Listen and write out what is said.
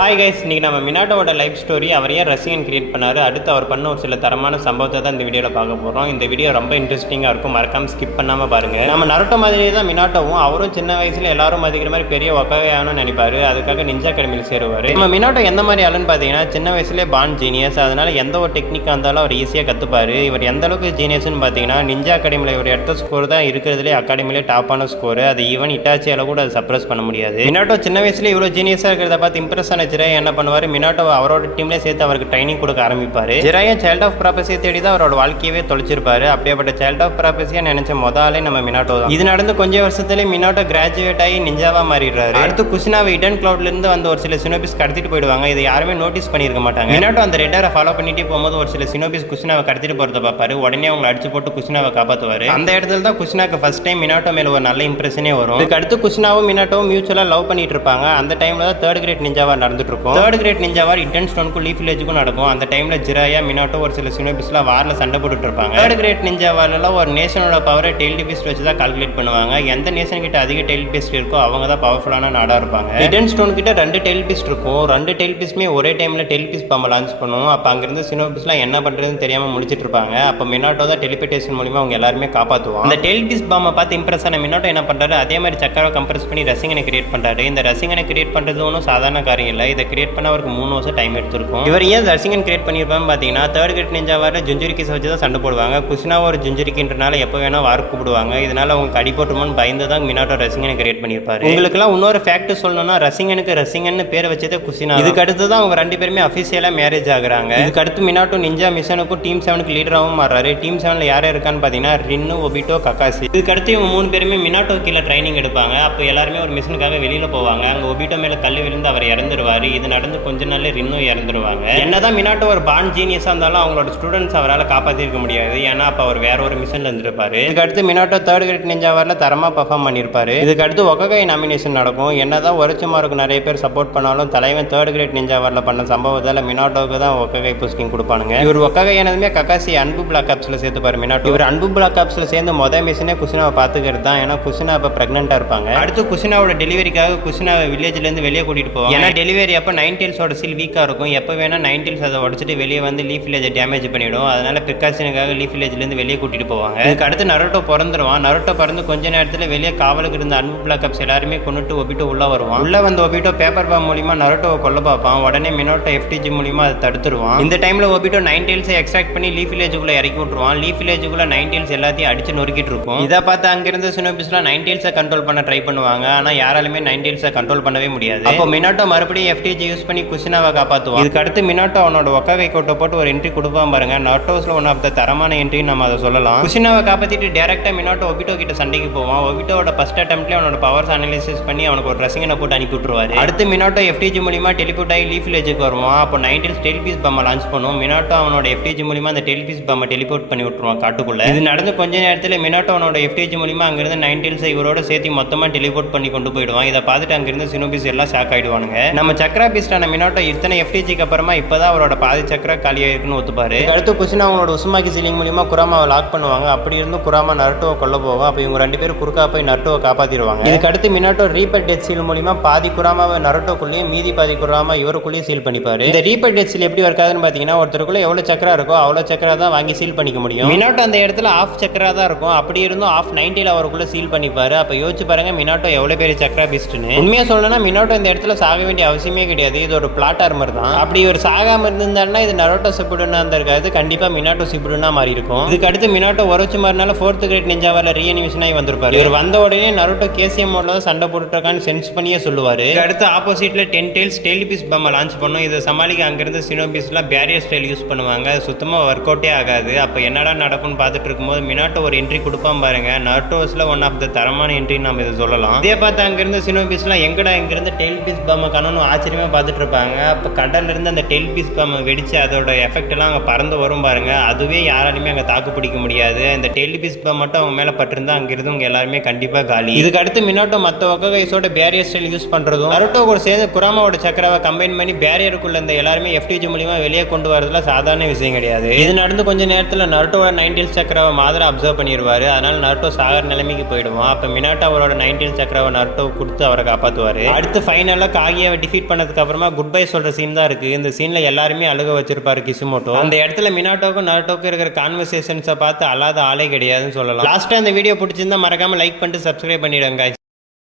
Hi guys, இன்றைக்கி நம்ம மினாட்டோட life story அவர் ஏன் ரசிகன் கிரியேட் பண்ணார், அடுத்து அவர் பண்ண ஒரு சில தரமான சம்பவத்தை தான் இந்த வீடியோவில் பார்க்க போகிறோம். இந்த வீடியோ ரொம்ப இன்ட்ரெஸ்டிங்காக இருக்கும், மறக்காமல் ஸ்கிப் பண்ணாமல் பாருங்கள். நம்ம நருட்டோ மாதிரியே தான் மினாட்டோவும், அவரும் சின்ன வயசில் எல்லாரும் மதிக்கிற மாதிரி பெரிய ஒக்ககையானு நினைப்பார். அதுக்காக நிஞ்சா அகாடமியில் சேருவார். நம்ம மினாட்டோ எந்த மாதிரி ஆளுன்னு பார்த்தீங்கன்னா, சின்ன வயசுலேயே பான் ஜீனியஸ். அதனால் எந்த ஒரு டெக்னிக்காக இருந்தாலும் அவர் ஈஸியாக கற்றுப்பார். இவர் எந்த அளவுக்கு ஜீனியஸ்னு பார்த்தீங்கன்னா, நிஞ்சா அகாடமியில் இவர் எடுத்த ஸ்கோர் தான் இருக்கிறதுலே அகாடமிலே டாப்பான ஸ்கோர். அது ஈவன் இட்டாச்சியால் கூட அதை சப்ரஸ் பண்ண முடியாது. மினாட்டோ சின்ன வயசுலேயே இவ்வளோ ஜீனியஸாக இருக்கிறத பார்த்து இம்ப்ரெஸ் ஆன ஜிராயா என்ன பண்ணுவார், மினாட்டோ அவரோட டீம்ல சேர்த்து அவருக்கு ட்ரைனிங் கொடுக்க ஆரம்பிப்பார். ஜிராயா சைல்ட் ஆஃப் ப்ராபஸியை தேடி தான் அவரோட வாழ்க்கையவே தொலைச்சிருப்பாரு. அப்படியேப்பட்ட சைல்ட் ஆஃப் ப்ராபஸியா நினைச்ச முதலே நம்ம மினாட்டோ தான். இது நடந்து கொஞ்சம் வருஷத்துல மினாட்டோ கிராஜுவேட் ஆகி நிஞ்சாவா மாறிடுறாரு. அடுத்து குஷினாவை இடன் கிளவுட்ல இருந்து வந்து ஒரு சில சினோபிஸ் கடத்திட்டு போயிடுவாங்க. இதை யாருமே நோட்டீஸ் பண்ணிருக்க மாட்டாங்க. மினாட்டோ அந்த ரெட்டரை ஃபாலோ பண்ணிட்டு போகும்போது ஒரு சில சினோபிஸ் குஷினாவை கடத்திட்டு போறத பார்ப்பாரு. உடனே அவங்க அடிச்சு போட்டு குஷினாவை காப்பாற்றுவாரு. அந்த இடத்துல தான் குஷினாக்கு ஃபர்ஸ்ட் டைம் மினாட்டோ மேல ஒரு நல்ல இம்ப்ரெஷனே வரும். இதுக்கு அடுத்து குஷினாவும் மினாட்டோவும் மியூச்சுவலா லவ் பண்ணிட்டு இருப்பாங்க. அந்த டைம்ல தான் தேர்ட் கிரேட் நிஞ்சாவா நடந்துட்டு இருக்கும். தேர்ட் கிரேட் நிஞ்சாவா இடன் ஸ்டோனுக்கும் லீஃப் வில்லேஜுக்கும் நடக்கும். அந்த டைம்ல ஜிராயா மினாட்டோ ஒரு சில சினோபிஸ்லாம் வார்ல சண்டை போட்டுட்டு இருப்பாங்க. தேர்ட் கிரேட் நிஞ்சாவால ஒரு நேஷனோட பவரை டெய்ல் பீஸ்ட் வச்சு தான் கால்குலேட் பண்ணுவாங்க. எந்த நேஷன் கிட்ட அதிக டெய்ல் பீஸ்ட் இருக்கோ அவங்க தான் பவர்ஃபுல்லான நாடா இருப்பாங்க. இடன் ஸ்டோன் கிட்ட 2 டெய்ல் பீஸ்ட் இருக்கும். 2 டெய்ல் பீஸ்மே ஒரே டைம்ல டெய்ல் பீஸ் பாம்பை லான்ச் பண்ணுவோம். அப்ப அங்கிருந்து சினோபிஸ்லாம் என்ன பண்றதுன்னு தெரியாம முடிச்சிட்டு இருப்பாங்க. அப்ப மினாட்டோ தான் டெலிபோர்டேஷன் மூலமா அவங்க எல்லாருமே காப்பாத்துவாங்க. அந்த டெய்ல் பீஸ் பாம்பை பார்த்து இம்ப்ரெஸ் ஆன மினாட்டோ என்ன பண்றாரு, அதே மாதிரி சக்கரை கம்ப்ரஸ் பண்ணி ரசிகனை கிரியேட் பண்றாரு. இந்த ரசிகனை கிரியேட் பண்றது ஒன்றும் சாதாரண காரியம் இல்லை. இதை கிரியேட் பண்ண அவருக்கு 3 வருஷம் டைம் எடுத்திருக்கும். இவர் ஏன் ரசிகன் கிரியேட் பண்ணியிருப்பான்னு பார்த்தீங்கன்னா, தேர்ட் கிரேட் நிஞ்சாவார ஜுஞ்சுரிக்கிஸ் வச்சு தான் சண்டை போடுவாங்க. குஷினா ஒரு ஜுஞ்சுரிக்கின்றனால எப்போ வேணா வார் கூப்பிடுவாங்க. இதனால அவங்க அடிபட்டுமோன்னு பயந்து தான் மினாட்டோ ரசிகனை கிரியேட் பண்ணியிருப்பாரு. உங்களுக்குலாம் இன்னொரு ஃபேக்ட் சொல்லணும்னா, ரசிகன்னு பேர் வச்சதே குஷினா. இதுக்கு அடுத்து தான் அவங்க 2 பேருமே அஃபிஷியலா மேரேஜ் ஆகுறாங்க. இதுக்கு அடுத்து மினாட்டோ நிஞ்சா மிஷனுக்கும் டீம் 7க்கு லீடராகவும் மாறாரு. டீம் 7ல யார் இருக்கான்னு பார்த்தீங்கன்னா, ரின்னு, ஒபிட்டோ, கக்காசி. இதுக்கு அடுத்து இவங்க 3 பேருமே மினாட்டோ கீழே ட்ரைனிங் எடுப்பாங்க. அப்போ எல்லாருமே ஒரு மிஷனுக்காக வெளியில போவாங்க. அங்கே ஒபிட்டோ மேல கல் விழுந்து அவர் இறந்துருவாரு. இது நடந்து கொஞ்ச நாள்ல ரின்னு இறந்துருவாங்க. என்னதான் மினாட்டோ ஒரு பான் ஜீனியஸா இருந்தாலும் அவங்களோட ஸ்டூடெண்ட்ஸ் அவரால் காப்பாற்றிருக்க முடியாது. ஏன்னா அப்போ அவர் வேற ஒரு மிஷன்ல இருந்திருப்பாரு. இதுக்கு அடுத்து மினாட்டோ தேர்ட் கிரேட் நிஞ்சாவாரில் தரமா பெர்ஃபார்ம் பண்ணியிருப்பாரு. இதுக்கு அடுத்து ஒக்ககை நாமினேஷன் நடக்கும். என்னதான் ஒரச்சுமாருக்கு நிறைய பேர் சப்போர்ட் பண்ணாலும் தலைவன் தேர்ட் கிரேட் நிஞ்சாவாரில் பண்ண சம்பவத்தால் மினாட்டோவுக்கு தான் ஒக்ககை போஸ்டிங் கொடுப்பானுங்க. இவர் ஒக்ககை ஆனதுமே கக்காசி அன்பு பிளாக் ஆப்ஸ்ல சேர்த்துப்பாரு மினாட்டோ. இவர் அன்பு பிளாக் ஆப்ஸ்ல சேர்ந்து மொதல் மிஷனே குஷினாவை பார்த்துக்கிறது தான். ஏன்னா குஷினா அப்போ பிரெக்னெண்டா இருப்பாங்க. அடுத்து குஷினாவோட டெலிவரிக்காக குஷினாவை வில்லேஜ்ல இருந்து வெளியே கூட்டிட்டு போவாங்க. ஏன்னா டெலிவரி அப்போ 9 டெயில்ஸோட சீல் வீக்கா இருக்கும். எப்போ வேணா 9 டெயில்ஸ் அதை உடச்சிட்டு வெளியே வந்து லீஃப் வில்லேஜை டேமேஜ் பண்ணிவிடும். அதனால பிரிகாஷனுக்காக லீஃப் வில்லேஜ்லேருந்து வெளியே கூட்டிட்டு போவாங்க. இதுக்கு அடுத்து நருட்டோ பிறந்துருவான். நருட்டோ பிறந்து கொஞ்ச நேரத்தில் வெளியே காவலுக்கு இருந்த அன்பு பிளாக் ஆப்ஸ் எல்லாருமே கொண்டுட்டு ஒபிட்டோ உள்ள வருவான். உள்ள வந்து ஒபிட்டோ பேப்பர் பாம் மூலியமா நருட்டோவை கொல்ல பார்ப்பான். உடனே மினாட்டோ எஃப்டிஜி மூலியமா அதை தடுத்துருவான். இந்த டைம்ல ஒபிட்டோ 9 டெயில்ஸை எக்ஸ்ட்ராக்ட் பண்ணி லீஃப் வில்லேஜுக்குள்ள இறக்கி விட்டுருவான். லீஃப் வில்லேஜுக்குள்ள 9 டெயில்ஸ் எல்லாத்தையும் அடிச்சு நொறுக்கிட்டு இருக்கும். இதை பார்த்து அங்கிருந்து சினோபிஸ்லாம் 9 டெயில்ஸை கண்ட்ரோல் பண்ண ட்ரை பண்ணுவாங்க. ஆனா யாராலுமே 9 டெயில்ஸை கண்ட்ரோல் பண்ணவே முடியாது. அப்போ மினாட்டோ மறுபடியும் எஃப்டிஜி யூஸ் பண்ணி குஷினாவை காப்பாற்றுவான். இதுக்கு அடுத்து மினாட்டோ அவனோட ஒக்ககை கோட்டை போட்டு ஒரு என்ட்ரி கொடுப்பான் பாருங்க. நருட்டோஸ்ல ஒன் ஆஃப் த தரமான என்ட்ரி நம்ம அதை சொல்லலாம். குஷினாவை காப்பாத்திட்டு டைரக்டா மினாட்டோ ஒபிட்டோ கிட்ட சண்டைக்கு போவான். ஒபிட்டோட ஃபர்ஸ்ட் அட்டெம்ப்ட்ல அவனோட பவர்ஸ் அனலைசிஸ் பண்ணி அவனுக்கு ஒரு ரசிகனை போட்டு அனுப்பி விட்டுருவாரு. அடுத்து மினாட்டோ எஃப்டிஜி மூலமா டெலிபோர்ட் ஆகி லீஃப் வில்லேஜுக்கு வருவான். அப்போ 9 டெயில்ஸ் டெயில் பீஸ் பம்மை லான்ச் பண்ணுவோம். மினாட்டோ அவனோட எஃப்டிஜி மூலமா அந்த டெயில் பீஸ் பம்மை டெலிபோர்ட் பண்ணி விட்டுருவான் காட்டுக்குள்ள. இது நடந்து கொஞ்ச நேரத்தில் மினாட்டோ அவனோட எஃப்டிஜி மூலமா அங்கிருந்து 9 டெயில்ஸை இவரோட சேர்த்து மொத்தமா டெலிபோர்ட் பண்ணி கொண்டு போயிடுவான். இதை பார்த்துட்டு அங்கிருந்து சினோபிஸ் எல்லாம் ஷாக் ஆயிடுவானுங்க. நம்ம சக்ரா பீஸ்டான மினாட்டோ இத்தனை எஃப்டிஜிக்கு அப்புறமா இப்பதான் அவரோட பாதி சக்கரா காலியா இருக்குன்னு ஒத்துப்பாரு. அடுத்து குஷினா அவங்களோட உசுமாக்கி சீலிங் மூலியமா குராமாவை லாக் பண்ணுவாங்க. அப்படி இருந்து குராமா நருட்டோவை கொல்ல போவோம். அப்ப இவங்க 2 பேரும் குறுக்கா போய் நருட்டோவை காப்பாத்திடுவாங்க. இதுக்கு அடுத்து மினாட்டோ ரீபர் டெத் சீல் மூலியமா பாதி குராமாவை நருட்டோக்குள்ளேயும் மீதி பாதி குராமா இவருக்குள்ளேயும் சீல் பண்ணிப்பாரு. இந்த ரீபர் டெத் சீல் எப்படி இருக்காதுன்னு பாத்தீங்கன்னா, ஒருத்தருக்குள்ள எவ்வளவு சக்கரா இருக்கோ அவ்வளவு சக்கரா தான் வாங்கி சீல் பண்ணிக்க முடியும். மினாட்டோ அந்த இடத்துல ஆஃப் சக்கரா தான் இருக்கும். அப்படி இருந்தும் ஆஃப் 90 அவருக்குள்ள சீல் பண்ணிப்பாரு. அப்ப யோசிச்சு பாருங்க மினாட்டோ எவ்வளவு பெரிய சக்கரா பீஸ்ட்னு. உண்மையா சொல்லணும்னா மினாட்டோ இந்த இடத்துல சாக வேண்டிய அவசியமே கிடையாது. இது ஒரு பிளாட் ஆர்மர் தான். அப்படி ஒரு சாகாம இருந்தாருன்னா இது நருட்டோ சிப்புடுனா இருக்காது. கண்டிப்பா மினாட்டோ சிப்புடுனா மாறி இருக்கும். இதுக்கு அடுத்து மினாட்டோ ஒரச்சுமாரினால 4th கிரேட் நிஞ்சாவால ரீஅனிமேஷன் ஆகி வந்திருப்பாரு. இவர் வந்த உடனே நருட்டோ கேசிஎம் மோட்ல தான் சண்டை போட்டுட்டு இருக்கான்னு சென்ஸ் பண்ணியே சொல்லுவாரு. அடுத்து ஆப்போசிட்ல 10 டெயில்ஸ் டெயில் பீஸ் பம்மை லான்ச் பண்ணும். இதை சமாளிக்க அங்கிருந்து சினோபிஸ்லாம் பேரியர் ஸ்டைல் யூஸ் பண்ணுவாங்க. சுத்தமா ஒர்க் அவுட்டே ஆகாது. அப்ப என்னடா நடக்கும்னு பார்த்துட்டு இருக்கும்போது மினாட்டோ ஒரு என்ட்ரி கொடுப்பான் பாருங்க. நருட்டோஸ்ல ஒன் ஆஃப் த தரமான என்ட்ரி நம்ம இதை சொல்லலாம். இதே பார்த்து அங்கிருந்து சினோபிஸ்லாம் எங்கடா இங்கிருந்து டெயில் பீஸ் பம்மை காணணும் ஆச்சரியமா பார்த்துட்டு இருப்பாங்க. அப்ப கடல்ல இருந்து அந்த டெயில் பீஸ் பம்மை வெடிச்சு அதோட எஃபெக்ட் எல்லாம் அங்கே பறந்து வரும் பாருங்க. அதுவே யாராலுமே அங்கே தாக்கு பிடிக்க முடியாது. இந்த டெயில் பீஸ் பம் மட்டும் அவங்க மேல பட்டிருந்தா அங்கிருந்து அவங்க எல்லாருமே கண்டிப்பா காலி. இதுக்கு அடுத்து மினாட்டோ மற்ற ஒக்ககைஸோட பேரியர் ஸ்டைல் யூஸ் பண்றதும் நருட்டோ கூட சேர்ந்து குராமாவோட சக்கராவை கம்பைன் பண்ணி பேரியருக்குள்ள இந்த எல்லாருமே எஃப்டிஜி மூலமா வெளியே கொண்டு வரதுல சாதாரண விஷயம் கிடையாது. இது நடந்து கொஞ்ச நேரத்தில் நருட்டோட 9 டெயில்ஸ் சக்கராவை மாதிரி அப்சர்வ் பண்ணிடுவாரு. அதனால நருட்டோ சாகர நிலைமைக்கு போயிடுவான். அப்ப மினாட்டோ அவரோட 9 டெயில்ஸ் சக்கராவை நருட்டோ கொடுத்து அவரை காப்பாற்றுவாரு. அடுத்து ஃபைனலா காகியாவை டிஃபீட் மீட் பண்ணதுக்கு அப்புறமா குட் பை சொல்ற சீன் தான் இருக்கு. இந்த சீன்ல எல்லாருமே அழுக வச்சிருப்பாரு கிசுமோட்டோ. அந்த இடத்துல மினாட்டோக்கும் நருட்டோக்கும் இருக்கிற கான்வர்சேஷன்ஸை பார்த்து அழாத ஆளே கிடையாதுன்னு சொல்லலாம். லாஸ்ட்டாக அந்த வீடியோ பிடிச்சிருந்தா மறக்காம லைக் பண்ணிட்டு சப்ஸ்கிரைப் பண்ணிடுங்க.